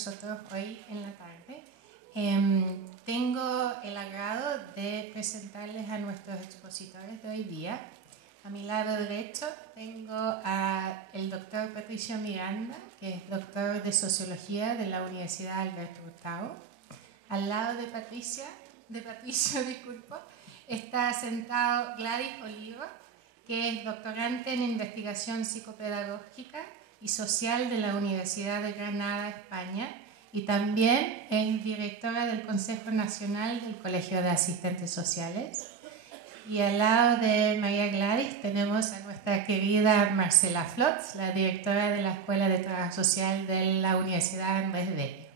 nosotros hoy en la tarde. Tengo el agrado de presentarles a nuestros expositores de hoy día. A mi lado derecho tengo al doctor Patricio Miranda, que es doctor de Sociología de la Universidad Alberto Hurtado. Al lado de Patricio, está sentado Gladys Oliva, que es doctorante en Investigación Psicopedagógica y Social de la Universidad de Granada, España, y también es directora del Consejo Nacional del Colegio de Asistentes Sociales. Y al lado de María Gladys tenemos a nuestra querida Marcela Flotz, la directora de la Escuela de Trabajo Social de la Universidad Andrés Bello.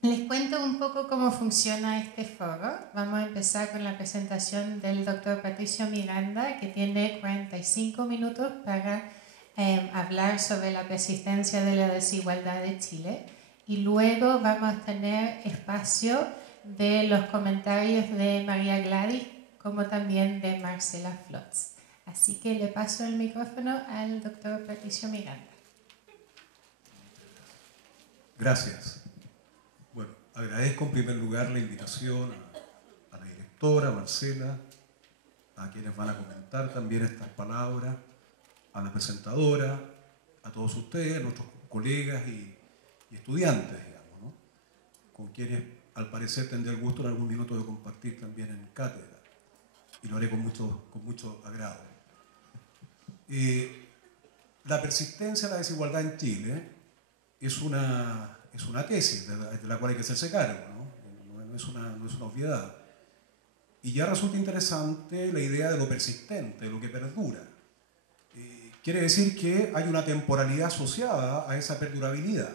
Les cuento un poco cómo funciona este foro. Vamos a empezar con la presentación del doctor Patricio Miranda, que tiene 45 minutos para hablar sobre la persistencia de la desigualdad de Chile. Y luego vamos a tener espacio de los comentarios de María Gladys, como también de Marcela Flotz. Así que le paso el micrófono al doctor Patricio Miranda. Gracias. Bueno, agradezco en primer lugar la invitación a la directora, Marcela, a quienes van a comentar también estas palabras, a la presentadora, a todos ustedes, a nuestros colegas y estudiantes, digamos, ¿no? Con quienes al parecer tendré el gusto en algún minuto de compartir también en cátedra, y lo haré con mucho agrado. La persistencia de la desigualdad en Chile es una tesis de la cual hay que hacerse cargo, ¿no? No es una obviedad. Y ya resulta interesante la idea de lo persistente, de lo que perdura. Quiere decir que hay una temporalidad asociada a esa perdurabilidad.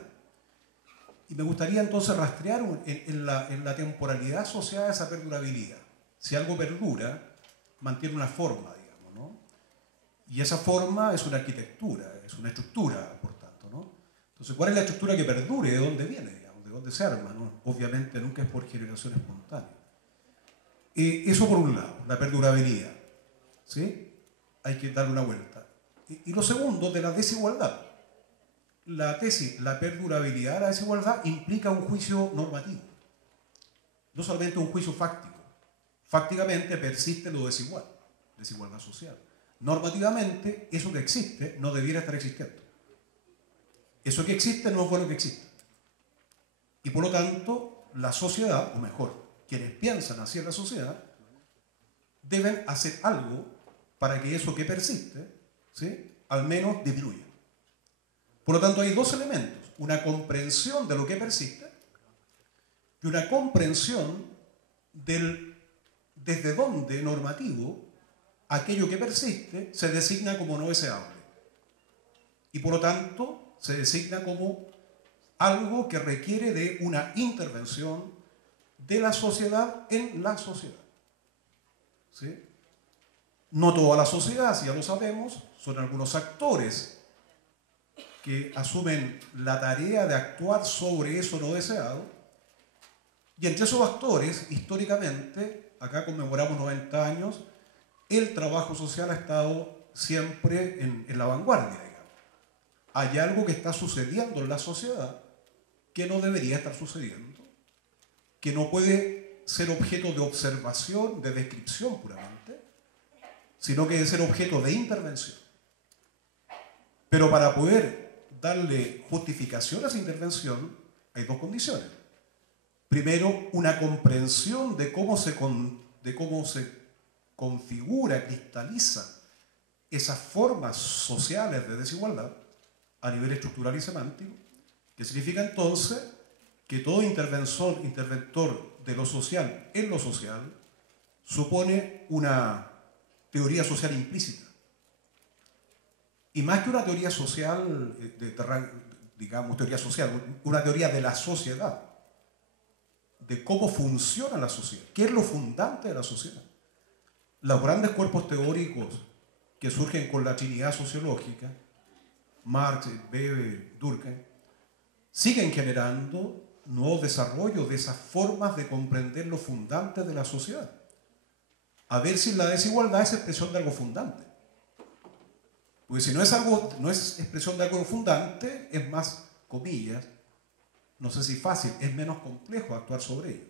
Y me gustaría entonces rastrear en la temporalidad asociada a esa perdurabilidad. Si algo perdura, mantiene una forma, digamos, ¿no? Y esa forma es una arquitectura, es una estructura, por tanto, ¿no? Entonces, ¿cuál es la estructura que perdure? ¿De dónde viene, digamos? ¿De dónde se arma, ¿no? Obviamente nunca es por generación espontánea. Eso por un lado, la perdurabilidad, ¿sí? Hay que darle una vuelta. Y lo segundo, de la desigualdad. La tesis, la perdurabilidad de la desigualdad implica un juicio normativo, no solamente un juicio fáctico. Fácticamente persiste lo desigual, desigualdad social. Normativamente, eso que existe no debiera estar existiendo. Eso que existe no es bueno que exista. Y por lo tanto, la sociedad, o mejor, quienes piensan así en la sociedad, deben hacer algo para que eso que persiste, ¿sí?, al menos disminuya. Por lo tanto, hay dos elementos: una comprensión de lo que persiste y una comprensión desde dónde normativo aquello que persiste se designa como no deseable. Y por lo tanto, se designa como algo que requiere de una intervención de la sociedad en la sociedad. ¿Sí? No toda la sociedad, si ya lo sabemos, son algunos actores que asumen la tarea de actuar sobre eso no deseado, y entre esos actores, históricamente, acá conmemoramos 90 años, el trabajo social ha estado siempre en la vanguardia, digamos. Hay algo que está sucediendo en la sociedad que no debería estar sucediendo, que no puede ser objeto de observación, de descripción puramente, sino que debe ser objeto de intervención. Pero para poder darle justificación a esa intervención, hay dos condiciones. Primero, una comprensión de cómo se configura, cristaliza esas formas sociales de desigualdad a nivel estructural y semántico, que significa entonces que todo interventor de lo social en lo social supone una teoría social implícita. Y más que una teoría social, digamos teoría social, una teoría de la sociedad, de cómo funciona la sociedad, qué es lo fundante de la sociedad. Los grandes cuerpos teóricos que surgen con la trinidad sociológica, Marx, Weber, Durkheim, siguen generando nuevos desarrollos de esas formas de comprender lo fundante de la sociedad. A ver si la desigualdad es expresión de algo fundante. Porque si no es expresión de algo fundante, es más comillas, no sé si fácil, es menos complejo actuar sobre ello.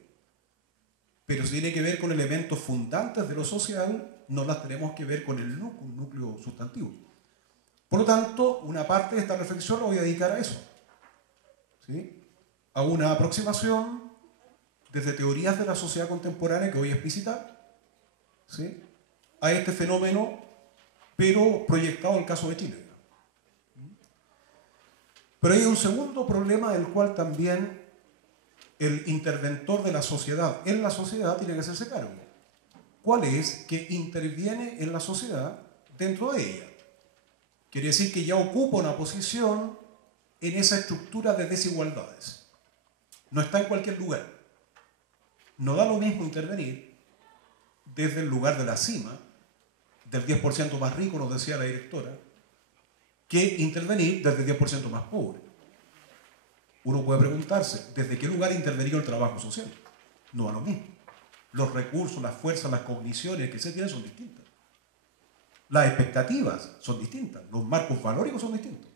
Pero si tiene que ver con elementos fundantes de lo social, no las tenemos que ver con el núcleo, un núcleo sustantivo. Por lo tanto, una parte de esta reflexión la voy a dedicar a eso, ¿sí? A una aproximación desde teorías de la sociedad contemporánea que voy a explicitar, ¿sí? A este fenómeno, pero proyectado en el caso de Chile. Pero hay un segundo problema del cual también el interventor de la sociedad en la sociedad tiene que hacerse cargo. ¿Cuál es? Que interviene en la sociedad dentro de ella. Quiere decir que ya ocupa una posición en esa estructura de desigualdades. No está en cualquier lugar. No da lo mismo intervenir desde el lugar de la cima, del 10% más rico, nos decía la directora, que intervenir desde el 10% más pobre. Uno puede preguntarse, ¿desde qué lugar intervenir el trabajo social? No da lo mismo. Los recursos, las fuerzas, las cogniciones que se tienen son distintas. Las expectativas son distintas. Los marcos valóricos son distintos.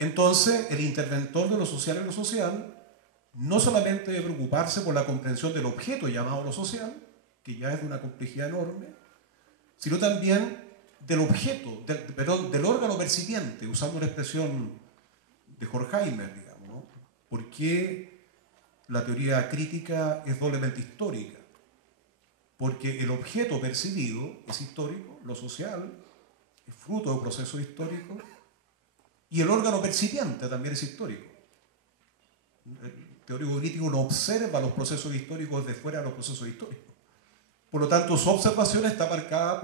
Entonces, el interventor de lo social en lo social no solamente debe preocuparse por la comprensión del objeto llamado lo social, que ya es de una complejidad enorme, sino también del objeto, del órgano percipiente, usando una expresión de Horkheimer, digamos, ¿no? ¿Por qué la teoría crítica es doblemente histórica? Porque el objeto percibido es histórico, lo social es fruto de un proceso histórico, y el órgano percipiente también es histórico. El teórico crítico no observa los procesos históricos desde fuera de los procesos históricos. Por lo tanto, su observación está marcada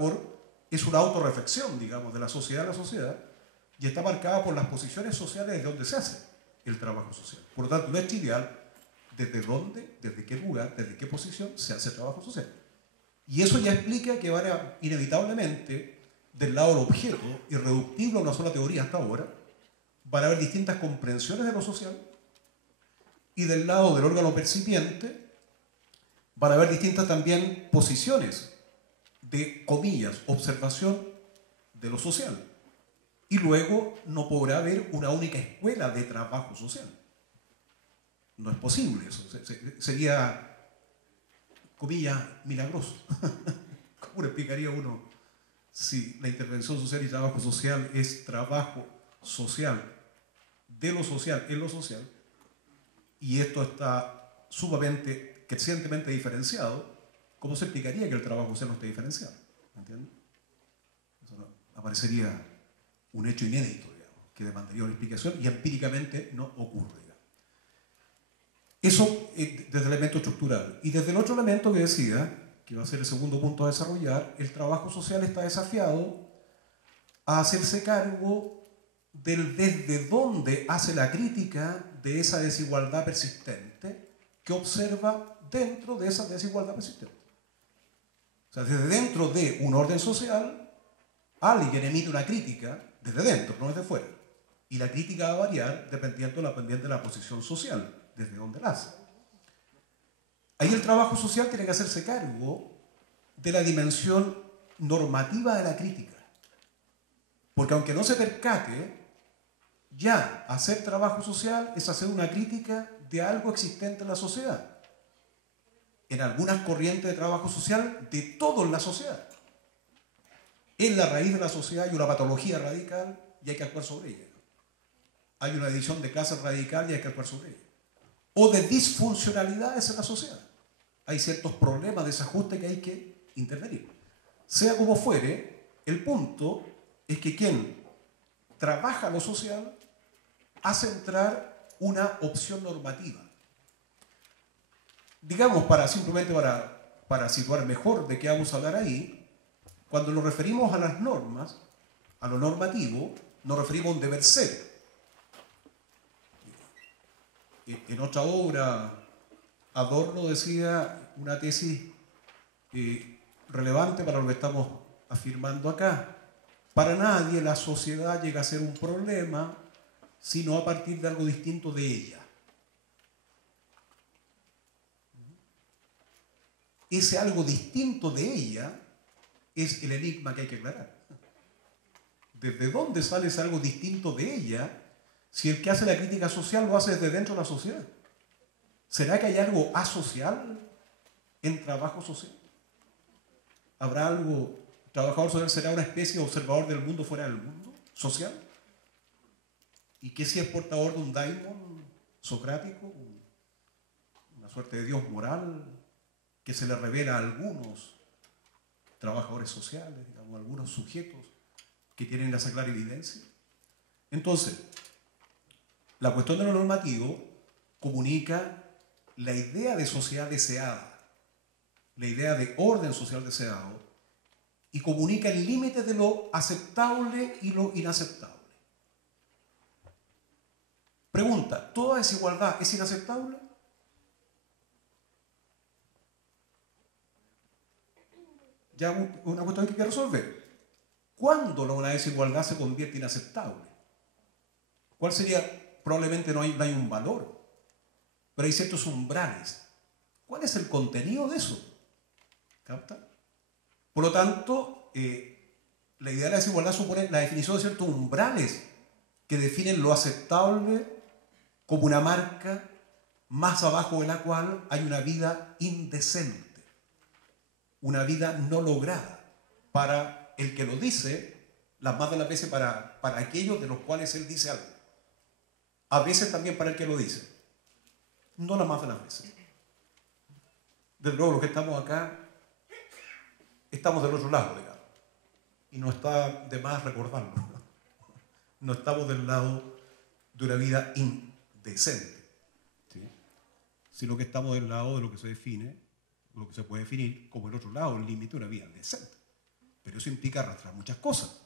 es una autorreflexión, digamos, de la sociedad a la sociedad, y está marcada por las posiciones sociales desde donde se hace el trabajo social. Por lo tanto, no es trivial desde dónde, desde qué lugar, desde qué posición se hace el trabajo social. Y eso ya explica que van inevitablemente, del lado del objeto, irreductible a una sola teoría hasta ahora, van a haber distintas comprensiones de lo social, y del lado del órgano percipiente van a haber distintas también posiciones de, comillas, observación de lo social. Y luego no podrá haber una única escuela de trabajo social. No es posible eso. Sería, comillas, milagroso. ¿Cómo le explicaría uno si la intervención social y trabajo social es trabajo social, de lo social, en lo social, y esto está sumamente, crecientemente diferenciado? ¿Cómo se explicaría que el trabajo social no esté diferenciado? ¿Entiendes? Eso no, aparecería un hecho inédito, digamos, que demandaría una explicación y empíricamente no ocurre. Digamos. Eso desde el elemento estructural. Y desde el otro elemento que decía, que va a ser el segundo punto a desarrollar, el trabajo social está desafiado a hacerse cargo del desde dónde hace la crítica de esa desigualdad persistente que observa dentro de esa desigualdad persistente. O sea, desde dentro de un orden social, alguien emite una crítica desde dentro, no desde fuera. Y la crítica va a variar dependiendo de la posición social, desde donde la hace. Ahí el trabajo social tiene que hacerse cargo de la dimensión normativa de la crítica. Porque aunque no se percate, ya hacer trabajo social es hacer una crítica de algo existente en la sociedad. En algunas corrientes de trabajo social, de todo en la sociedad. En la raíz de la sociedad hay una patología radical y hay que actuar sobre ella. Hay una división de clases radical y hay que actuar sobre ella. O de disfuncionalidades en la sociedad. Hay ciertos problemas de desajuste que hay que intervenir. Sea como fuere, el punto es que quien trabaja lo social hace entrar una opción normativa. Digamos, simplemente para situar mejor de qué vamos a hablar ahí, cuando nos referimos a las normas, a lo normativo, nos referimos a un deber ser. En otra obra, Adorno decía una tesis relevante para lo que estamos afirmando acá. Para nadie la sociedad llega a ser un problema, sino a partir de algo distinto de ella. Ese algo distinto de ella es el enigma que hay que aclarar. ¿Desde dónde sale ese algo distinto de ella? si el que hace la crítica social lo hace desde dentro de la sociedad? ¿Será que hay algo asocial en trabajo social? ¿Habrá algo, trabajador social será una especie de observador del mundo fuera del mundo social? ¿Y que si es portador de un daimon socrático, una suerte de dios moral que se le revela a algunos trabajadores sociales, digamos, a algunos sujetos que tienen esa clara evidencia? Entonces, la cuestión de lo normativo comunica la idea de sociedad deseada, la idea de orden social deseado, y comunica el límite de lo aceptable y lo inaceptable. Pregunta, ¿toda desigualdad es inaceptable? Ya una cuestión que hay que resolver. ¿Cuándo una desigualdad se convierte inaceptable? ¿Cuál sería? Probablemente no hay un valor, pero hay ciertos umbrales. ¿Cuál es el contenido de eso? ¿Capta? Por lo tanto, la idea de la desigualdad supone la definición de ciertos umbrales que definen lo aceptable como una marca más abajo de la cual hay una vida indecente, una vida no lograda para el que lo dice, las más de las veces para aquellos de los cuales él dice algo. A veces también para el que lo dice, no las más de las veces. Desde luego, los que estamos acá, estamos del otro lado, digamos, y no está de más recordarlo. No estamos del lado de una vida indecente, ¿sí? Sino que estamos del lado de lo que se define, lo que se puede definir como el otro lado, el límite de una vida decente. Pero eso implica arrastrar muchas cosas.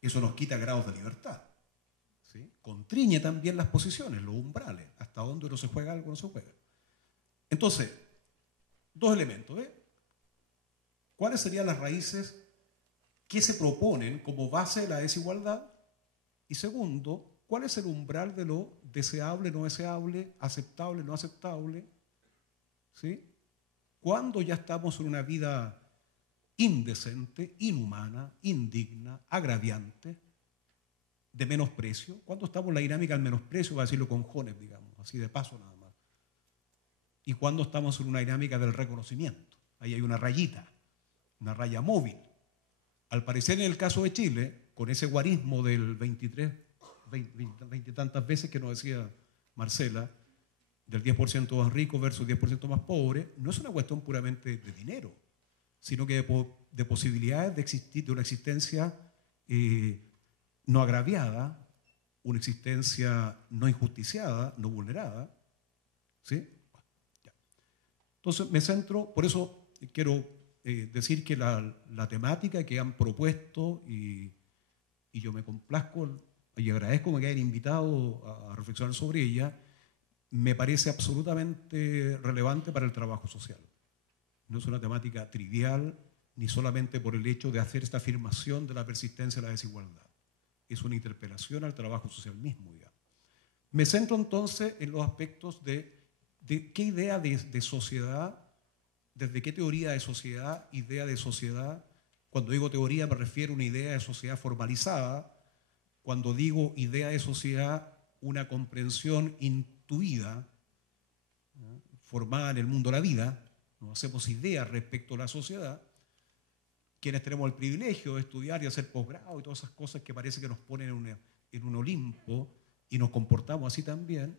Eso nos quita grados de libertad, ¿sí? Contriñe también las posiciones, los umbrales, hasta dónde no se juega algo, no se juega. Entonces, dos elementos, ¿eh? ¿Cuáles serían las raíces que se proponen como base de la desigualdad? Y segundo, ¿cuál es el umbral de lo deseable, no deseable, aceptable, no aceptable? ¿Sí? ¿Cuándo ya estamos en una vida indecente, inhumana, indigna, agraviante, de menosprecio? ¿Cuándo estamos en la dinámica del menosprecio, va a decirlo con Jones, digamos, así de paso nada más? ¿Y cuándo estamos en una dinámica del reconocimiento? Ahí hay una rayita, una raya móvil. Al parecer, en el caso de Chile, con ese guarismo del 23, 20 y tantas veces que nos decía Marcela, del 10% más rico versus 10% más pobre, no es una cuestión puramente de dinero, sino que de posibilidades de existir, de una existencia no agraviada, una existencia no injusticiada, no vulnerada. ¿Sí? Ya. Entonces me centro, por eso quiero decir que la temática que han propuesto, y yo me complazco y agradezco que me hayan invitado a reflexionar sobre ella, me parece absolutamente relevante para el trabajo social. No es una temática trivial, ni solamente por el hecho de hacer esta afirmación de la persistencia de la desigualdad. Es una interpelación al trabajo social mismo, digamos. Me centro entonces en los aspectos de qué idea de sociedad, desde qué teoría de sociedad, idea de sociedad. Cuando digo teoría me refiero a una idea de sociedad formalizada. Cuando digo idea de sociedad, una comprensión intuida, ¿no?, formada en el mundo de la vida. Nos hacemos ideas respecto a la sociedad. Quienes tenemos el privilegio de estudiar y hacer posgrado y todas esas cosas que parece que nos ponen en un Olimpo y nos comportamos así también,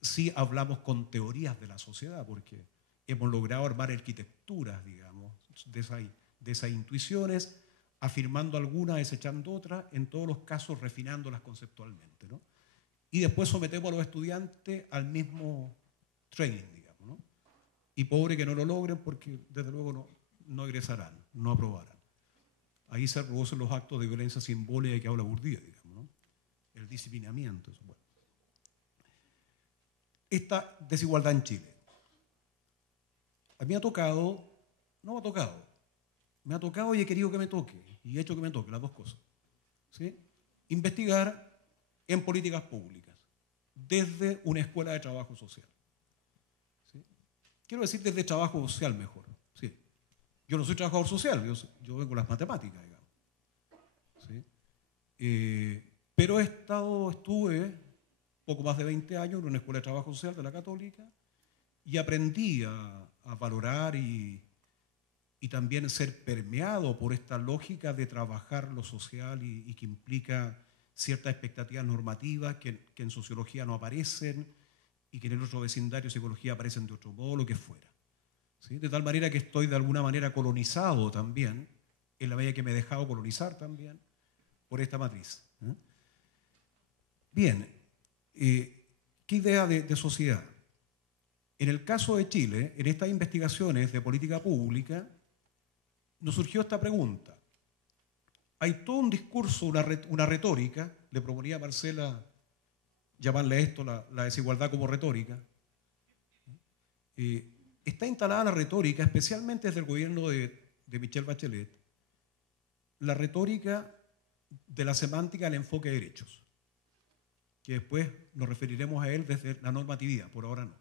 sí hablamos con teorías de la sociedad, porque hemos logrado armar arquitecturas, digamos, de esas intuiciones, afirmando algunas, desechando otras, en todos los casos refinándolas conceptualmente, ¿no? Y después sometemos a los estudiantes al mismo training, digamos, ¿no? Y pobre que no lo logren, porque desde luego no egresarán, no aprobarán. Ahí se producen los actos de violencia simbólica que habla Bourdieu, digamos, ¿no? El disciplinamiento. Eso. Bueno. Esta desigualdad en Chile. A mí me ha tocado, no me ha tocado, me ha tocado y he querido que me toque, y he hecho que me toque, las dos cosas. ¿Sí? Investigar en políticas públicas, desde una escuela de trabajo social. ¿Sí? Quiero decir desde trabajo social mejor. ¿Sí? Yo no soy trabajador social, yo vengo de las matemáticas, digamos. ¿Sí? Pero estuve poco más de 20 años en una escuela de trabajo social de la Católica y aprendí a valorar y también ser permeado por esta lógica de trabajar lo social y que implica ciertas expectativas normativas que en sociología no aparecen y que en el otro vecindario de psicología aparecen de otro modo, lo que fuera. ¿Sí? De tal manera que estoy de alguna manera colonizado también, en la medida que me he dejado colonizar también por esta matriz. Bien, ¿qué idea de sociedad? En el caso de Chile, en estas investigaciones de política pública, nos surgió esta pregunta. Hay todo un discurso, una retórica, le proponía a Marcela llamarle esto la desigualdad como retórica. Está instalada la retórica, especialmente desde el gobierno de Michelle Bachelet, la retórica de la semántica del enfoque de derechos, que después nos referiremos a él desde la normatividad, por ahora no.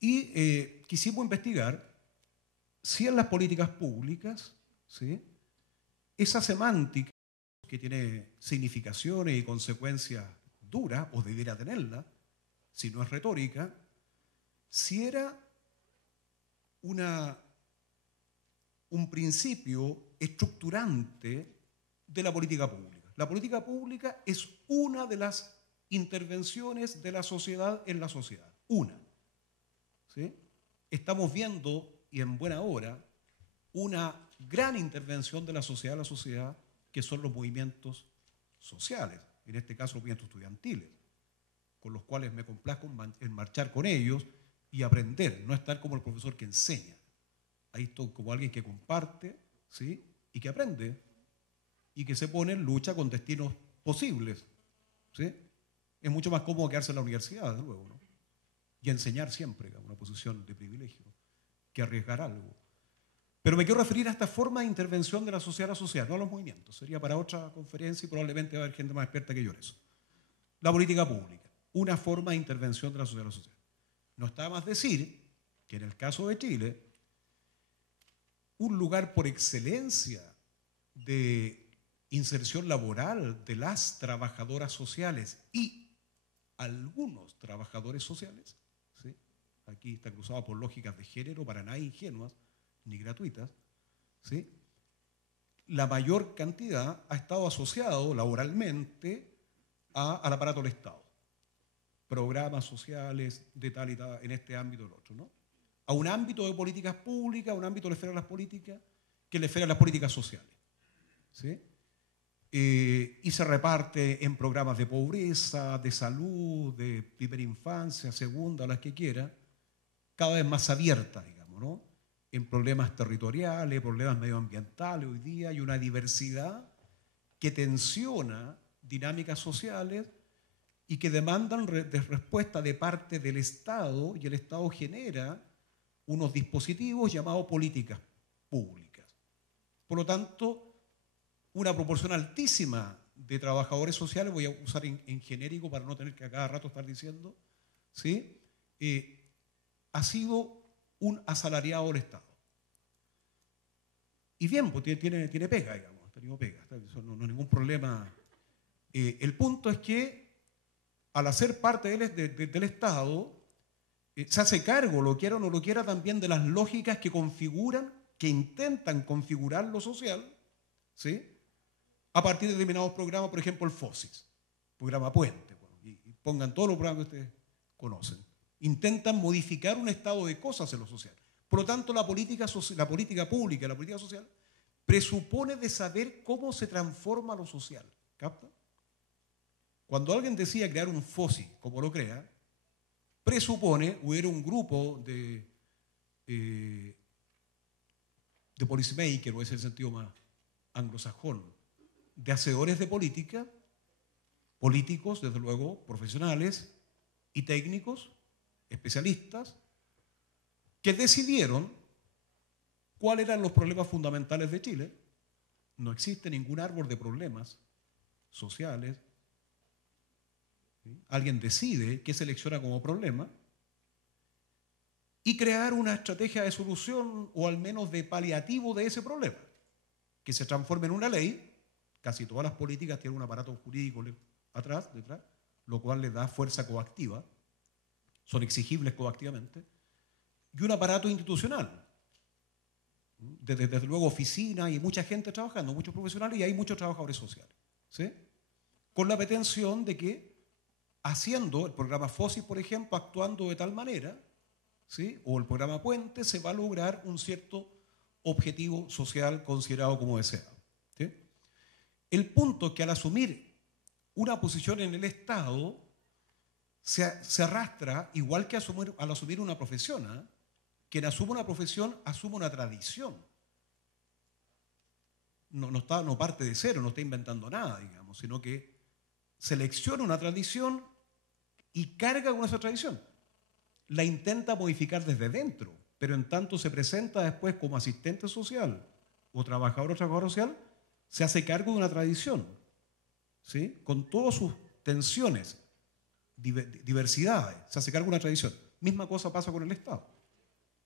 Y quisimos investigar si en las políticas públicas, ¿sí?, esa semántica que tiene significaciones y consecuencias duras, o debiera tenerla, si no es retórica, si era un principio estructurante de la política pública. La política pública es una de las intervenciones de la sociedad en la sociedad. Una. ¿Sí? Estamos viendo, y en buena hora, una gran intervención de la sociedad en la sociedad, que son los movimientos sociales, en este caso los movimientos estudiantiles, con los cuales me complazco en marchar con ellos y aprender, no estar como el profesor que enseña. Ahí estoy como alguien que comparte, ¿sí?, y que aprende, y que se pone en lucha con destinos posibles. ¿Sí? Es mucho más cómodo quedarse en la universidad, desde luego, ¿no?, y enseñar siempre, una posición de privilegio, que arriesgar algo. Pero me quiero referir a esta forma de intervención de la sociedad a la sociedad, no a los movimientos. Sería para otra conferencia y probablemente va a haber gente más experta que yo en eso. La política pública, una forma de intervención de la sociedad a la sociedad. No está más decir que en el caso de Chile, un lugar por excelencia de inserción laboral de las trabajadoras sociales y algunos trabajadores sociales, ¿sí?, aquí está cruzado por lógicas de género para nada ingenuas ni gratuitas, ¿sí?, la mayor cantidad ha estado asociado laboralmente al aparato del Estado. Programas sociales de tal y tal en este ámbito o el otro, ¿no?, a un ámbito de políticas públicas, a un ámbito de la esfera de las políticas, que es la esfera de las políticas sociales. ¿Sí? Y se reparte en programas de pobreza, de salud, de primera infancia, segunda, las que quiera, cada vez más abiertas, digamos, ¿no?, en problemas territoriales, problemas medioambientales. Hoy día hay una diversidad que tensiona dinámicas sociales y que demandan respuesta de parte del Estado, y el Estado genera unos dispositivos llamados políticas públicas. Por lo tanto, una proporción altísima de trabajadores sociales, voy a usar en genérico para no tener que a cada rato estar diciendo, ¿sí?, ha sido un asalariado del Estado. Y bien, pues tiene pega, digamos, ha tenido pega, eso no es ningún problema. El punto es que al hacer parte del Estado, se hace cargo, lo quiera o no lo quiera, también de las lógicas que configuran, que intentan configurar lo social, ¿sí?, a partir de determinados programas, por ejemplo el FOSIS, programa Puente, bueno, y pongan todos los programas que ustedes conocen. Intentan modificar un estado de cosas en lo social. Por lo tanto, la política pública, la política social, presupone de saber cómo se transforma lo social. ¿Capta? Cuando alguien decía crear un FOSI, como lo crea, presupone hubiera un grupo de policymaker, o es el sentido más anglosajón, de hacedores de política, políticos, desde luego, profesionales y técnicos, especialistas, que decidieron cuáles eran los problemas fundamentales de Chile. No existe ningún árbol de problemas sociales. ¿Sí? Alguien decide qué selecciona como problema y crear una estrategia de solución, o al menos de paliativo de ese problema, que se transforme en una ley, casi todas las políticas tienen un aparato jurídico detrás, lo cual les da fuerza coactiva, son exigibles coactivamente, y un aparato institucional. Desde luego oficinas y mucha gente trabajando, muchos profesionales y hay muchos trabajadores sociales. ¿Sí? Con la pretensión de que haciendo el programa FOSIS, por ejemplo, actuando de tal manera, ¿sí? O el programa Puente, se va a lograr un cierto objetivo social considerado como deseado. ¿Sí? El punto es que al asumir una posición en el Estado, se arrastra, igual que al asumir una profesión, ¿eh? Quien asume una profesión asume una tradición. No parte de cero, no está inventando nada, digamos, sino que selecciona una tradición y carga con esa tradición. La intenta modificar desde dentro, pero en tanto se presenta después como asistente social o trabajadora social, se hace cargo de una tradición, ¿sí? Con todas sus tensiones, diversidades, se hace cargo de una tradición. Misma cosa pasa con el Estado.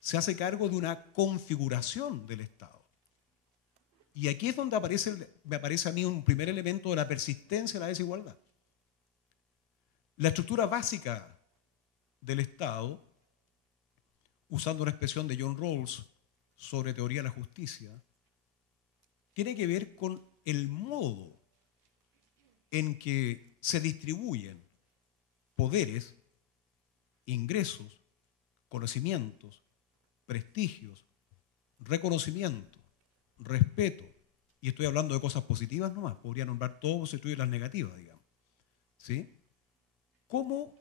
Se hace cargo de una configuración del Estado. Y aquí es donde me aparece a mí un primer elemento de la persistencia de la desigualdad. La estructura básica del Estado, usando una expresión de John Rawls sobre teoría de la justicia, tiene que ver con el modo en que se distribuyen poderes, ingresos, conocimientos, prestigios, reconocimiento, respeto, y estoy hablando de cosas positivas nomás, podría nombrar todos y las negativas, digamos. ¿Sí? ¿Cómo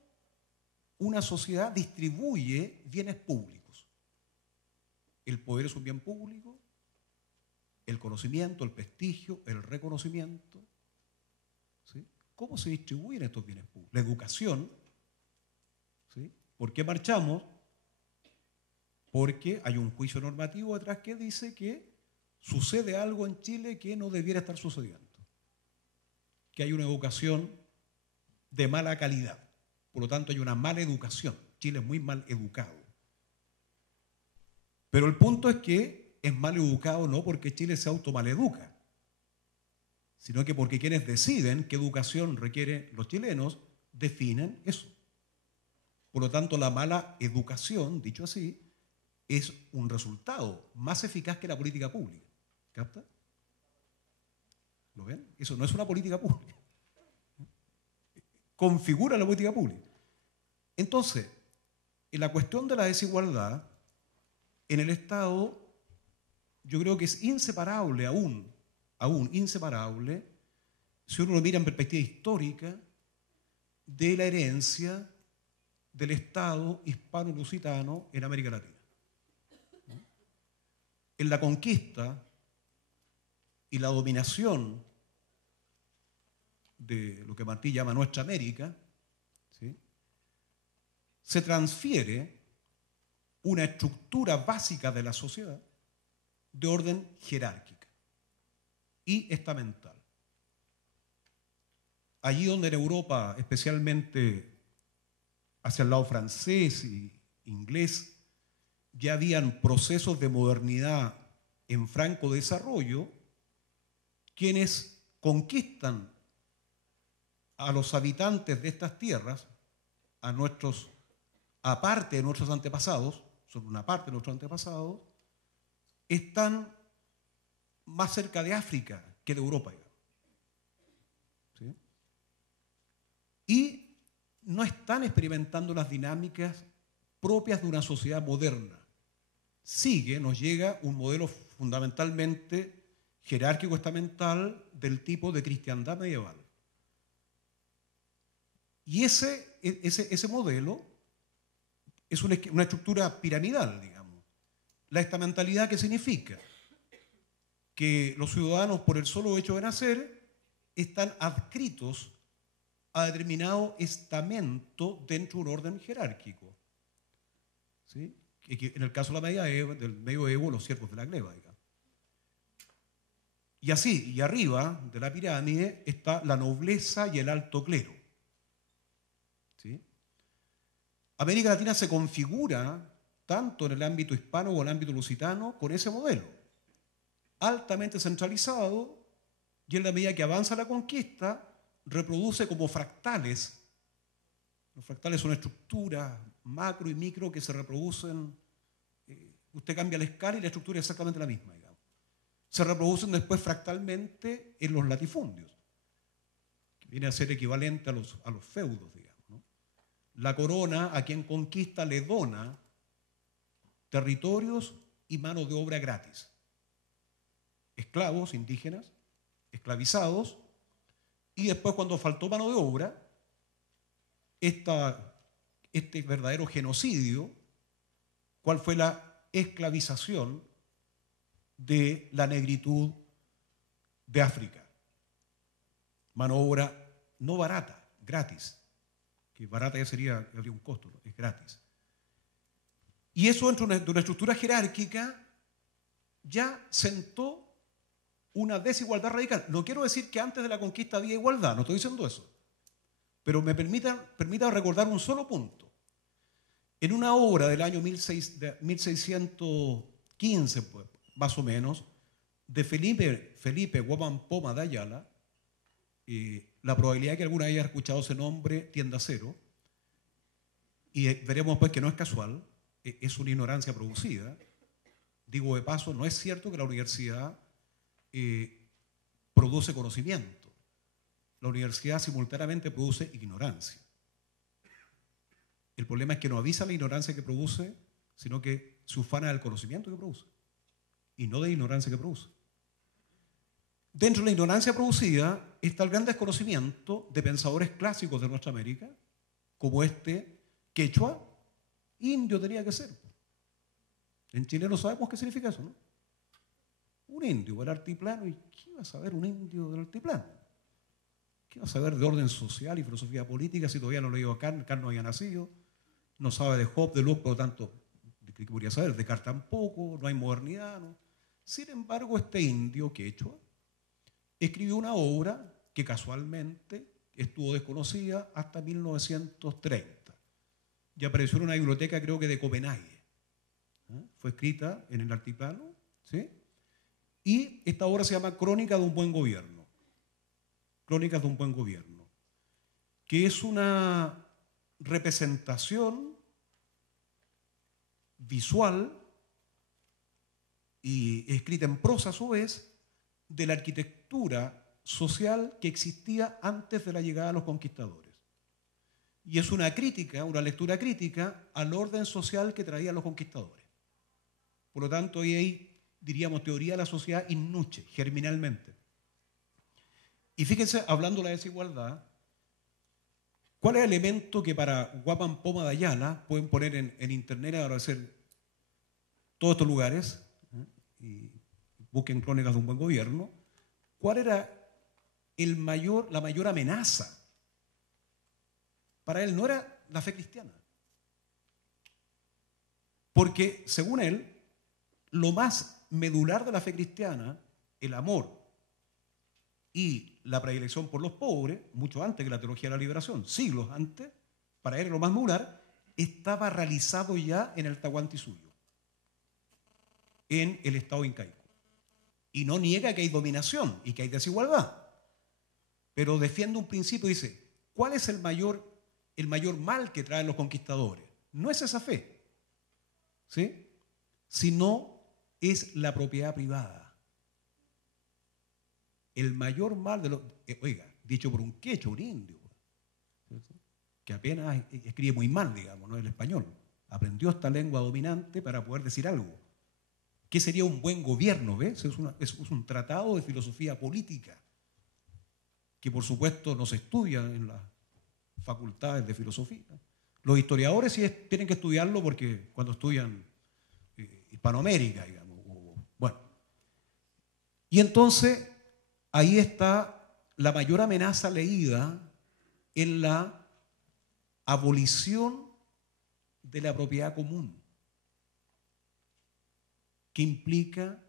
una sociedad distribuye bienes públicos? El poder es un bien público, el conocimiento, el prestigio, el reconocimiento. ¿Sí? ¿Cómo se distribuyen estos bienes públicos? La educación. ¿Sí? ¿Por qué marchamos? Porque hay un juicio normativo detrás que dice que sucede algo en Chile que no debiera estar sucediendo. Que hay una educación de mala calidad. Por lo tanto, hay una mala educación. Chile es muy mal educado. Pero el punto es que es mal educado no porque Chile se automaleduca, sino que porque quienes deciden qué educación requieren los chilenos definen eso. Por lo tanto, la mala educación, dicho así, es un resultado más eficaz que la política pública. ¿Capta? ¿Lo ven? Eso no es una política pública. Configura la política pública. Entonces, en la cuestión de la desigualdad, en el Estado, yo creo que es inseparable aún inseparable, si uno lo mira en perspectiva histórica, de la herencia del Estado hispano-lusitano en América Latina. En la conquista y la dominación de lo que Martí llama Nuestra América, ¿sí? Se transfiere una estructura básica de la sociedad de orden jerárquica y estamental. Allí donde en Europa, especialmente hacia el lado francés y inglés, ya habían procesos de modernidad en franco desarrollo, quienes conquistan a los habitantes de estas tierras, aparte de nuestros antepasados, son una parte de nuestros antepasados, están más cerca de África que de Europa. ¿Sí? Y no están experimentando las dinámicas propias de una sociedad moderna. Nos llega un modelo fundamentalmente jerárquico estamental del tipo de cristiandad medieval. Y ese modelo es una estructura piramidal, digamos. La estamentalidad, ¿qué significa? Que los ciudadanos, por el solo hecho de nacer, están adscritos a determinado estamento dentro de un orden jerárquico. ¿Sí? En el caso de del medioevo, los siervos de la gleba, digamos. Y así, y arriba de la pirámide está la nobleza y el alto clero. ¿Sí? América Latina se configura tanto en el ámbito hispano como en el ámbito lusitano con ese modelo, altamente centralizado, y en la medida que avanza la conquista, reproduce como fractales. Los fractales son estructuras macro y micro que se reproducen. Usted cambia la escala y la estructura es exactamente la misma, digamos. Se reproducen después fractalmente en los latifundios, que viene a ser equivalente a los feudos, digamos, ¿no? La corona a quien conquista le dona territorios y mano de obra gratis. Esclavos indígenas, esclavizados, y después cuando faltó mano de obra, este verdadero genocidio, ¿cuál fue la esclavización de la negritud de África? Mano de obra no barata, gratis, que barata ya habría un costo, ¿no? Es gratis. Y eso dentro de una estructura jerárquica ya sentó una desigualdad radical. No quiero decir que antes de la conquista había igualdad, no estoy diciendo eso, pero me permita recordar un solo punto. En una obra del año 1615, pues, más o menos, de Felipe Guamán Poma de Ayala, la probabilidad de que alguna haya escuchado ese nombre tiende a cero, y veremos pues que no es casual, es una ignorancia producida. Digo de paso, no es cierto que la universidad produce conocimiento. La universidad simultáneamente produce ignorancia. El problema es que no avisa la ignorancia que produce, sino que se ufana del conocimiento que produce y no de ignorancia que produce. Dentro de la ignorancia producida está el gran desconocimiento de pensadores clásicos de nuestra América, como quechua, indio tenía que ser. En Chile no sabemos qué significa eso, ¿no? Un indio del altiplano, ¿y qué va a saber un indio del altiplano? ¿Qué va a saber de orden social y filosofía política si todavía no lo leído a Kant? Kant no había nacido, no sabe de Hobbes, de Locke, por lo tanto, ¿qué podría saber? Descartes tampoco, no hay modernidad, ¿no? Sin embargo, este indio quechua escribió una obra que casualmente estuvo desconocida hasta 1930 y apareció en una biblioteca, creo que de Copenhague. Fue escrita en el altiplano, ¿sí? Y esta obra se llama Crónica de un buen gobierno. Crónicas de un buen gobierno, que es una representación visual y escrita en prosa a su vez de la arquitectura social que existía antes de la llegada de los conquistadores. Y es una crítica, una lectura crítica al orden social que traían los conquistadores. Por lo tanto, ahí diríamos teoría de la sociedad in nuce, germinalmente. Y fíjense, hablando de la desigualdad, ¿cuál es el elemento que para Guamán Poma de Ayala pueden poner en internet a hacer todos estos lugares, y busquen Crónicas de un buen gobierno? ¿Cuál era la mayor amenaza? Para él no era la fe cristiana. Porque, según él, lo más medular de la fe cristiana, el amor y la predilección por los pobres, mucho antes que la teología de la liberación, siglos antes, para él lo más medular, estaba realizado ya en el Tahuantinsuyo, en el estado incaico. Y no niega que hay dominación y que hay desigualdad, pero defiende un principio y dice, ¿cuál es el mayor mal que traen los conquistadores? No es esa fe, ¿sí? Sino es la propiedad privada. El mayor mal de los... oiga, dicho por un quechua, un indio, que apenas escribe muy mal, digamos, ¿no? El español. Aprendió esta lengua dominante para poder decir algo. ¿Qué sería un buen gobierno? ¿Ves? Es un tratado de filosofía política que, por supuesto, no se estudia en las facultades de filosofía. Los historiadores sí tienen que estudiarlo porque cuando estudian Hispanoamérica, digamos. Bueno. Y entonces... ahí está la mayor amenaza leída en la abolición de la propiedad común, que implica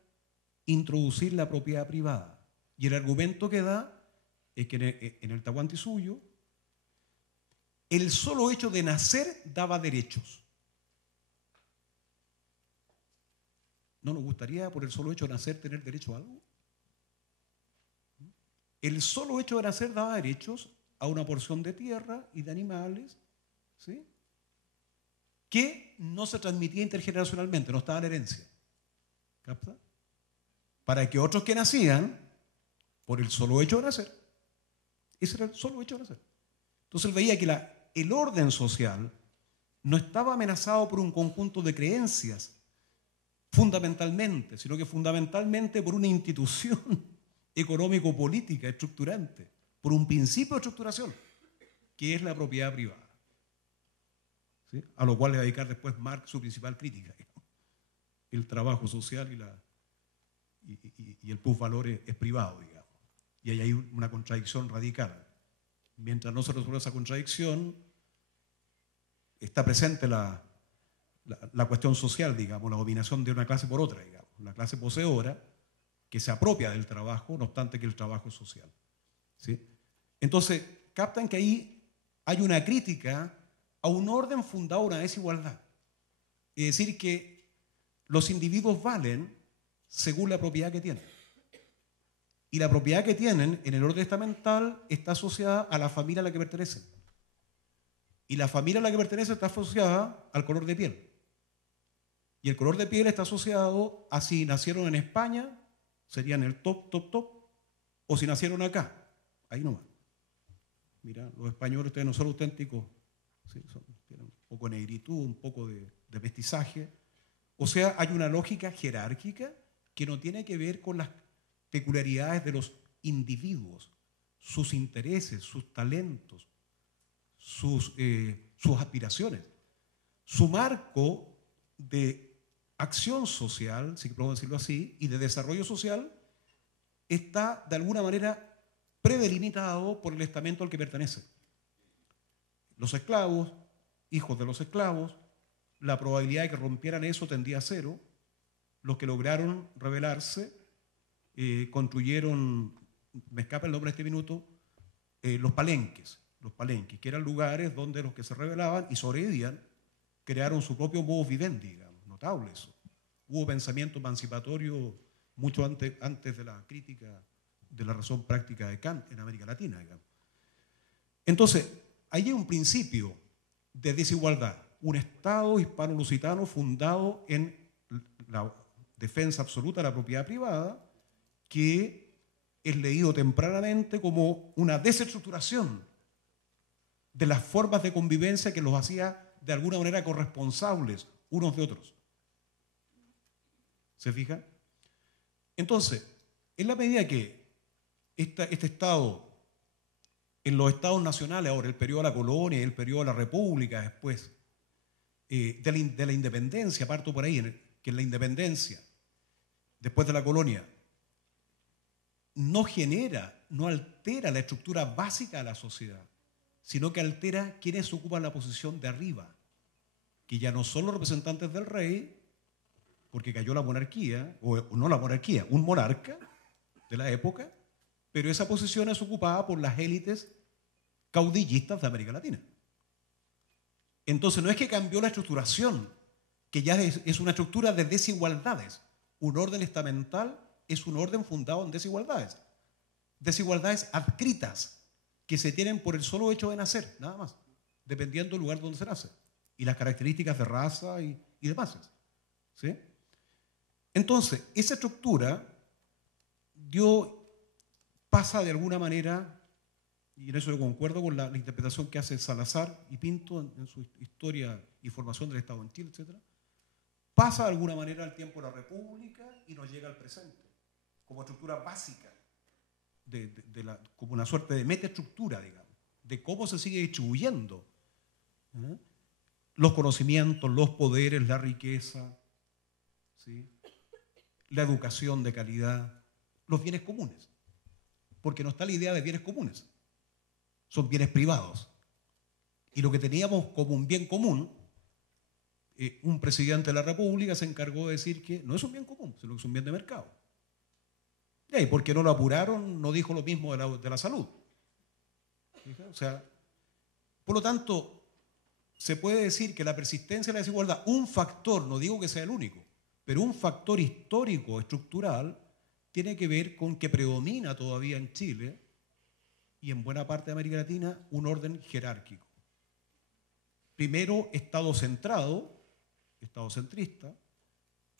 introducir la propiedad privada. Y el argumento que da es que en el Tahuantinsuyo el solo hecho de nacer daba derechos. ¿No nos gustaría por el solo hecho de nacer tener derecho a algo? el solo hecho de nacer daba derechos a una porción de tierra y de animales, ¿sí?, que no se transmitía intergeneracionalmente, no estaba en herencia. ¿Capta? Para que otros que nacían, por el solo hecho de nacer, ese era el solo hecho de nacer. Entonces él veía que el orden social no estaba amenazado por un conjunto de creencias, fundamentalmente, sino que fundamentalmente por una institución económico-política estructurante, por un principio de estructuración, que es la propiedad privada. ¿Sí? A lo cual le va a dedicar después Marx su principal crítica. El trabajo social y el plusvalor es privado, digamos. Y ahí hay una contradicción radical. Mientras no se resuelva esa contradicción, está presente la cuestión social, digamos, la dominación de una clase por otra, digamos. La clase poseedora que se apropia del trabajo, no obstante que el trabajo es social. ¿Sí? Entonces, captan que ahí hay una crítica a un orden fundado en una desigualdad. Es decir, que los individuos valen según la propiedad que tienen. Y la propiedad que tienen en el orden estamental está asociada a la familia a la que pertenecen. Y la familia a la que pertenece está asociada al color de piel. Y el color de piel está asociado a si nacieron en España, serían el top, o si nacieron acá, ahí nomás. Mira, los españoles, ustedes no son auténticos, ¿sí? Tienen un poco de negritud, un poco de mestizaje. O sea, hay una lógica jerárquica que no tiene que ver con las peculiaridades de los individuos, sus intereses, sus talentos, sus aspiraciones. Su marco de acción social, si podemos decirlo así, y de desarrollo social, está de alguna manera predelimitado por el estamento al que pertenece. Los esclavos, hijos de los esclavos, la probabilidad de que rompieran eso tendía a cero. Los que lograron rebelarse construyeron, me escapa el nombre de este minuto, los palenques, que eran lugares donde los que se rebelaban y sobrevivían crearon su propio modus vivendi, digamos. Notable eso. Hubo pensamiento emancipatorio mucho antes de la crítica de la razón práctica de Kant en América Latina, digamos. Entonces, ahí hay un principio de desigualdad, un Estado hispano-lusitano fundado en la defensa absoluta de la propiedad privada, que es leído tempranamente como una desestructuración de las formas de convivencia que los hacía de alguna manera corresponsables unos de otros. ¿Se fijan? Entonces, en la medida que este Estado, en los Estados nacionales, ahora el periodo de la colonia y el periodo de la república después, de la independencia, parto por ahí, que en la independencia, después de la colonia, no genera, no altera la estructura básica de la sociedad, sino que altera quienes ocupan la posición de arriba, que ya no son los representantes del rey, porque cayó la monarquía, o no la monarquía, un monarca de la época, pero esa posición es ocupada por las élites caudillistas de América Latina. Entonces no es que cambió la estructuración, que ya es una estructura de desigualdades. Un orden estamental es un orden fundado en desigualdades. Desigualdades adscritas que se tienen por el solo hecho de nacer, nada más, dependiendo del lugar donde se nace y las características de raza y demás. ¿Sí? Entonces, esa estructura pasa de alguna manera, y en eso yo concuerdo con la interpretación que hace Salazar y Pinto en su historia y formación del Estado en Chile, etc., pasa de alguna manera al tiempo de la República y nos llega al presente, como estructura básica, como una suerte de metaestructura, digamos, de cómo se sigue distribuyendo los conocimientos, los poderes, la riqueza, ¿sí?, la educación de calidad, los bienes comunes. Porque no está la idea de bienes comunes, son bienes privados. Y lo que teníamos como un bien común, un presidente de la República se encargó de decir que no es un bien común, sino que es un bien de mercado. ¿Y por qué no lo apuraron? No dijo lo mismo de la salud. O sea, por lo tanto, se puede decir que la persistencia de la desigualdad, un factor, no digo que sea el único, pero un factor histórico, estructural, tiene que ver con que predomina todavía en Chile y en buena parte de América Latina un orden jerárquico. Primero, Estado centrado, Estado centrista,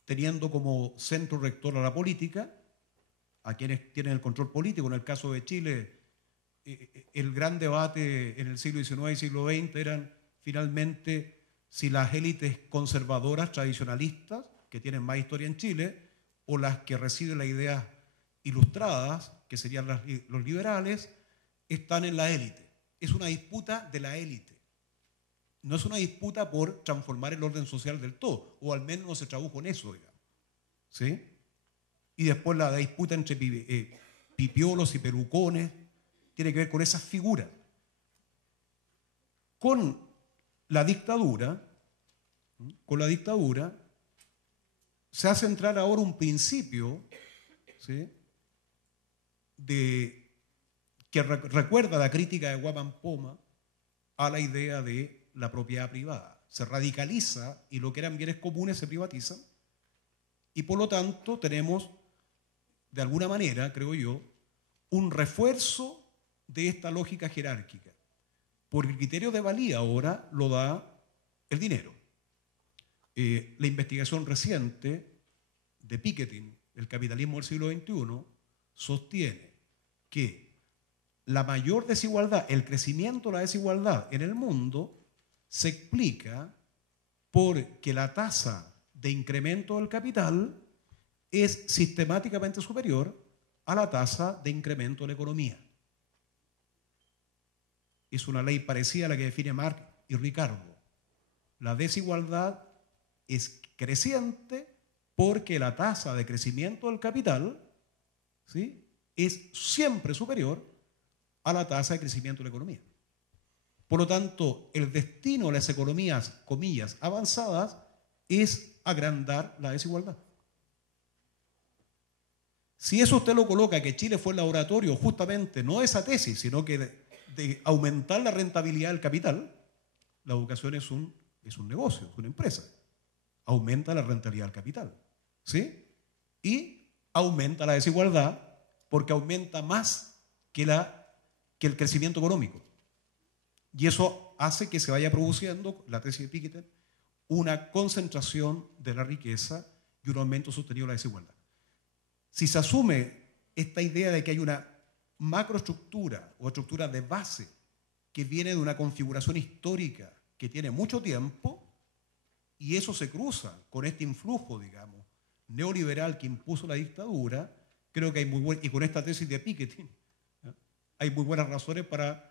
teniendo como centro rector a la política, a quienes tienen el control político. En el caso de Chile, el gran debate en el siglo XIX y siglo XX eran finalmente si las élites conservadoras, tradicionalistas, que tienen más historia en Chile, o las que reciben las ideas ilustradas, que serían los liberales, están en la élite. Es una disputa de la élite. No es una disputa por transformar el orden social del todo, o al menos no se tradujo en eso, digamos. ¿Sí? Y después la disputa entre pipiolos y pelucones tiene que ver con esas figuras. Con la dictadura se hace entrar ahora un principio, ¿sí?, que recuerda la crítica de Guaman Poma a la idea de la propiedad privada. Se radicaliza y lo que eran bienes comunes se privatizan, y por lo tanto tenemos, de alguna manera, creo yo, un refuerzo de esta lógica jerárquica, porque el criterio de valía ahora lo da el dinero. La investigación reciente de Piketty, El capitalismo del siglo XXI, sostiene que la mayor desigualdad, el crecimiento de la desigualdad en el mundo se explica porque la tasa de incremento del capital es sistemáticamente superior a la tasa de incremento de la economía. Es una ley parecida a la que define Marx y Ricardo. La desigualdad es creciente porque la tasa de crecimiento del capital, ¿sí?, es siempre superior a la tasa de crecimiento de la economía. Por lo tanto, el destino de las economías, comillas, avanzadas es agrandar la desigualdad. Si eso usted lo coloca, que Chile fue el laboratorio justamente no de esa tesis, sino que de aumentar la rentabilidad del capital, la educación es un negocio, es una empresa. Aumenta la rentabilidad del capital, ¿sí? Y aumenta la desigualdad porque aumenta más que el crecimiento económico. Y eso hace que se vaya produciendo, la tesis de Piketty, una concentración de la riqueza y un aumento sostenido de la desigualdad. Si se asume esta idea de que hay una macroestructura o estructura de base que viene de una configuración histórica que tiene mucho tiempo, y eso se cruza con este influjo, digamos, neoliberal que impuso la dictadura, creo que hay y con esta tesis de Piketty, ¿no?, hay muy buenas razones para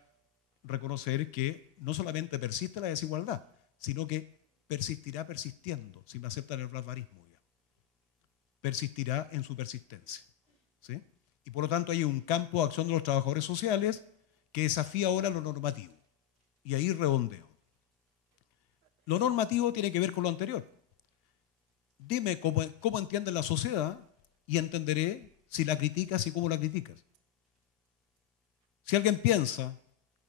reconocer que no solamente persiste la desigualdad, sino que persistirá persistiendo, si me aceptan el bradvarismo, persistirá en su persistencia, ¿sí? Y por lo tanto hay un campo de acción de los trabajadores sociales que desafía ahora lo normativo. Y ahí redondeo. Lo normativo tiene que ver con lo anterior. Dime cómo entiendes la sociedad y entenderé si la criticas y cómo la criticas. Si alguien piensa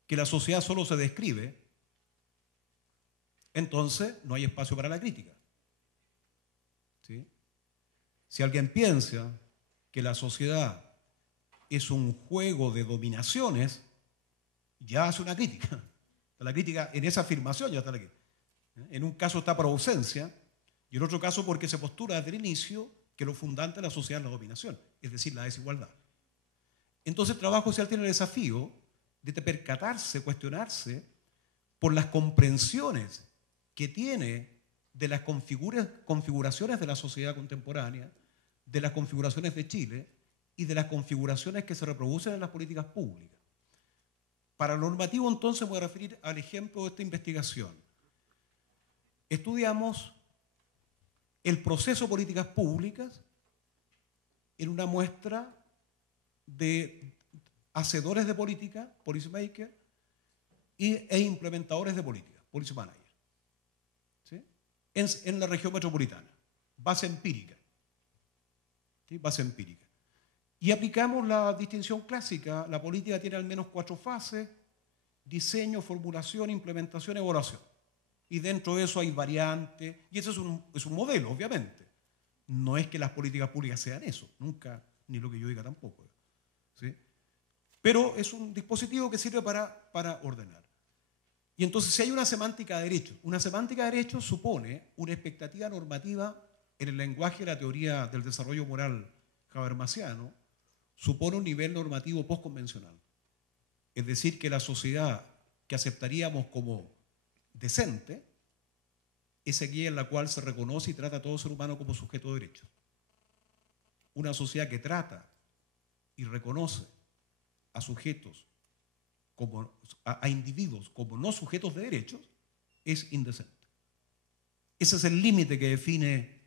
que la sociedad solo se describe, entonces no hay espacio para la crítica, ¿sí? Si alguien piensa que la sociedad es un juego de dominaciones, ya hace una crítica. La crítica en esa afirmación ya está aquí. En un caso está por ausencia y en otro caso porque se postula desde el inicio que lo fundante de la sociedad es la dominación, es decir, la desigualdad. Entonces el trabajo social tiene el desafío de percatarse, cuestionarse por las comprensiones que tiene de las configuraciones de la sociedad contemporánea, de las configuraciones de Chile y de las configuraciones que se reproducen en las políticas públicas. Para lo normativo, entonces, voy a referir al ejemplo de esta investigación. Estudiamos el proceso de políticas públicas en una muestra de hacedores de política, policy maker, e implementadores de política, policy manager, ¿sí?, en la región metropolitana, base empírica, ¿sí?, base empírica. Y aplicamos la distinción clásica: la política tiene al menos 4 fases: diseño, formulación, implementación, evaluación. Y dentro de eso hay variantes, y eso es un modelo, obviamente. No es que las políticas públicas sean eso, nunca, ni lo que yo diga tampoco, ¿sí? Pero es un dispositivo que sirve para ordenar. Y entonces, si hay una semántica de derechos supone una expectativa normativa en el lenguaje de la teoría del desarrollo moral habermasiano, supone un nivel normativo postconvencional. Es decir, que la sociedad que aceptaríamos como decente es aquella en la cual se reconoce y trata a todo ser humano como sujeto de derechos. Una sociedad que trata y reconoce a sujetos, a individuos como no sujetos de derechos, es indecente. Ese es el límite que define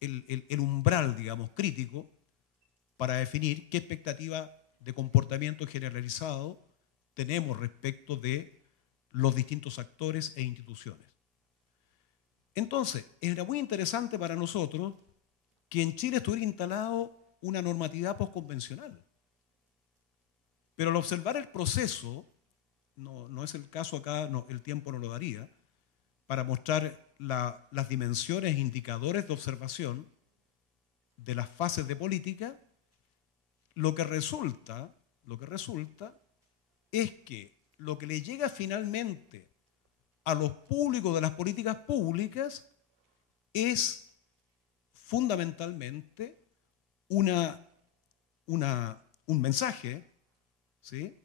el umbral, digamos, crítico para definir qué expectativa de comportamiento generalizado tenemos respecto de los distintos actores e instituciones. Entonces, era muy interesante para nosotros que en Chile estuviera instalado una normatividad postconvencional. Pero al observar el proceso, no es el caso acá, el tiempo no lo daría, para mostrar las dimensiones e indicadores de observación de las fases de política, lo que resulta es que lo que le llega finalmente a los públicos de las políticas públicas es fundamentalmente un mensaje, ¿sí?,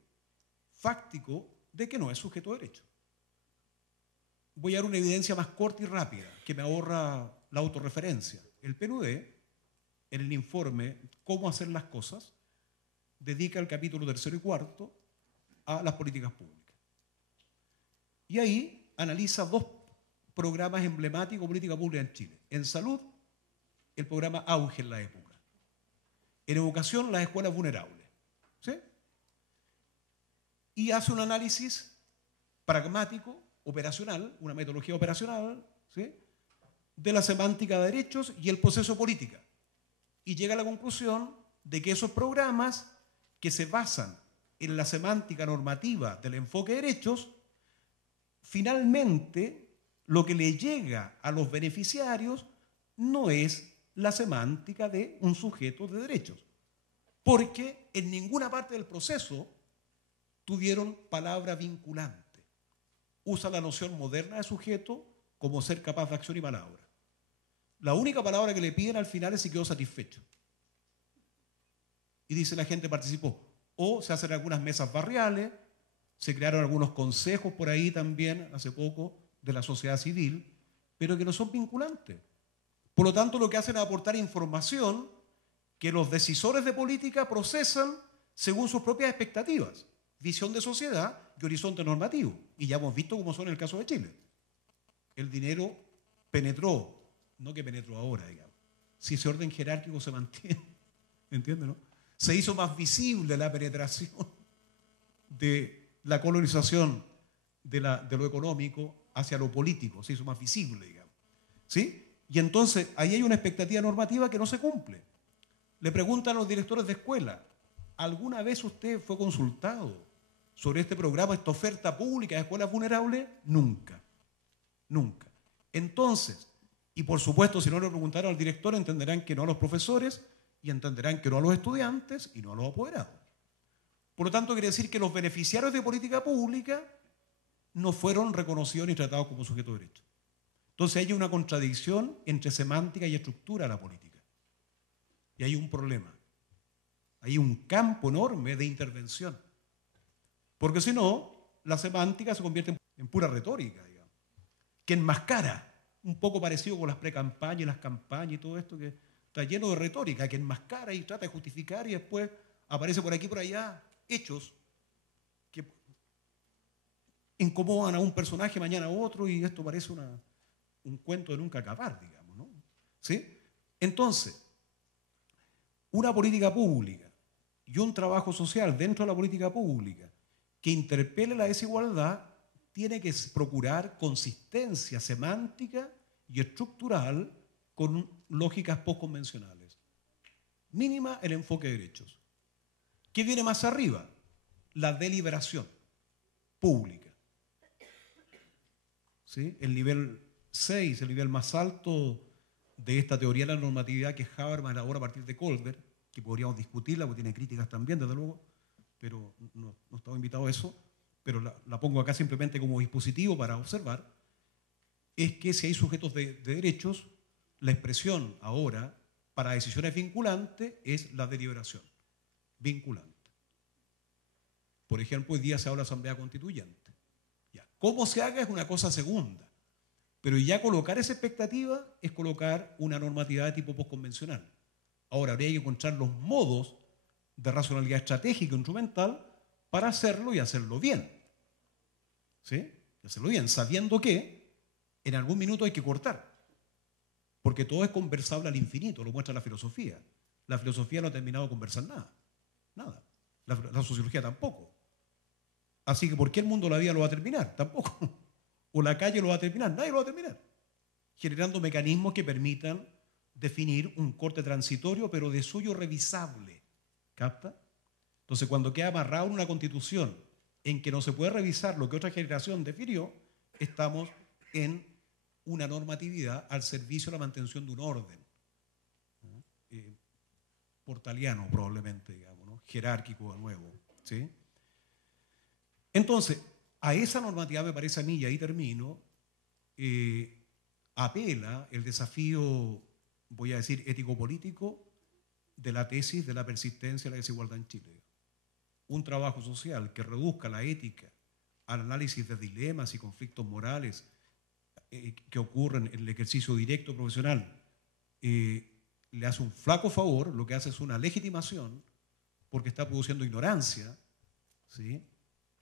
fáctico de que no es sujeto de derecho. Voy a dar una evidencia más corta y rápida que me ahorra la autorreferencia. El PNUD, en el informe Cómo hacer las cosas, dedica el capítulo 3 y 4 a las políticas públicas. Y ahí analiza 2 programas emblemáticos de política pública en Chile. En salud, el programa Auge en la época. En educación, las escuelas vulnerables. ¿Sí? Y hace un análisis pragmático, operacional, una metodología operacional, ¿sí?, de la semántica de derechos y el proceso política. Y llega a la conclusión de que esos programas que se basan en la semántica normativa del enfoque de derechos, finalmente lo que le llega a los beneficiarios no es la semántica de un sujeto de derechos, porque en ninguna parte del proceso tuvieron palabra vinculante. Usa la noción moderna de sujeto como ser capaz de acción y palabra. La única palabra que le piden al final es si quedó satisfecho. Y dice la gente participó. O se hacen algunas mesas barriales, se crearon algunos consejos por ahí también, hace poco, de la sociedad civil, pero que no son vinculantes. Por lo tanto, lo que hacen es aportar información que los decisores de política procesan según sus propias expectativas, visión de sociedad y horizonte normativo. Y ya hemos visto cómo son en el caso de Chile. El dinero penetró, no que penetró ahora, digamos. Si ese orden jerárquico se mantiene, ¿entiendes, no? Se hizo más visible la penetración de la colonización de lo económico hacia lo político, se hizo más visible, digamos. ¿Sí? Y entonces ahí hay una expectativa normativa que no se cumple. Le preguntan a los directores de escuela, ¿alguna vez usted fue consultado sobre este programa, esta oferta pública de escuelas vulnerables? Nunca. Nunca. Entonces, y por supuesto, si no le preguntaron al director, entenderán que no a los profesores, y entenderán que no a los estudiantes y no a los apoderados. Por lo tanto, quiere decir que los beneficiarios de política pública no fueron reconocidos ni tratados como sujetos de derecho. Entonces hay una contradicción entre semántica y estructura de la política. Y hay un problema. Hay un campo enorme de intervención. Porque si no, la semántica se convierte en pura retórica, digamos, que enmascara, un poco parecido con las precampañas y las campañas y todo esto, que está lleno de retórica, que enmascara y trata de justificar y después aparece por aquí y por allá hechos que incomodan a un personaje, mañana a otro, y esto parece un cuento de nunca acabar, digamos, ¿no? ¿Sí? Entonces, una política pública y un trabajo social dentro de la política pública que interpele la desigualdad tiene que procurar consistencia semántica y estructural con lógicas postconvencionales. Mínima, el enfoque de derechos. ¿Qué viene más arriba? La deliberación pública. ¿Sí? El nivel 6, el nivel más alto de esta teoría de la normatividad que Habermas elabora a partir de Kohlberg, que podríamos discutirla porque tiene críticas también, desde luego, pero no estaba invitado a eso, pero la pongo acá simplemente como dispositivo para observar, es que si hay sujetos de derechos, la expresión ahora para decisiones vinculantes es la deliberación, vinculante. Por ejemplo, hoy día se habla de Asamblea Constituyente. Ya. ¿Cómo se haga es una cosa segunda? Pero ya colocar esa expectativa es colocar una normatividad de tipo postconvencional. Ahora habría que encontrar los modos de racionalidad estratégica e instrumental para hacerlo y hacerlo bien. ¿Sí? Y hacerlo bien, sabiendo que en algún minuto hay que cortar. Porque todo es conversable al infinito, lo muestra la filosofía. La filosofía no ha terminado de conversar nada. Nada. La sociología tampoco. Así que ¿por qué el mundo de la vida lo va a terminar? Tampoco. O la calle lo va a terminar, nadie lo va a terminar. Generando mecanismos que permitan definir un corte transitorio, pero de suyo revisable. ¿Capta? Entonces, cuando queda amarrado en una constitución en que no se puede revisar lo que otra generación definió, estamos en una normatividad al servicio de la mantención de un orden. Portaliano probablemente, digamos, ¿no? Jerárquico de nuevo. ¿Sí? Entonces, a esa normatividad me parece a mí, y ahí termino, apela el desafío, voy a decir, ético-político de la tesis de la persistencia de la desigualdad en Chile. Un trabajo social que reduzca la ética al análisis de dilemas y conflictos morales que ocurren en el ejercicio directo profesional, le hace un flaco favor, lo que hace es una legitimación, porque está produciendo ignorancia, ¿sí?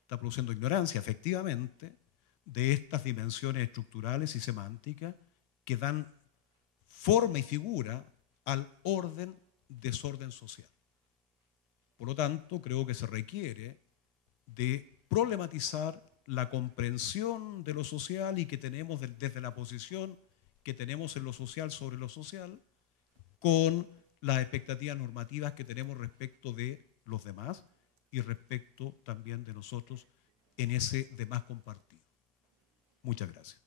Está produciendo ignorancia, efectivamente, de estas dimensiones estructurales y semánticas que dan forma y figura al desorden social. Por lo tanto, creo que se requiere de problematizar la comprensión de lo social y que tenemos desde la posición que tenemos en lo social sobre lo social con las expectativas normativas que tenemos respecto de los demás y respecto también de nosotros en ese demás compartido. Muchas gracias.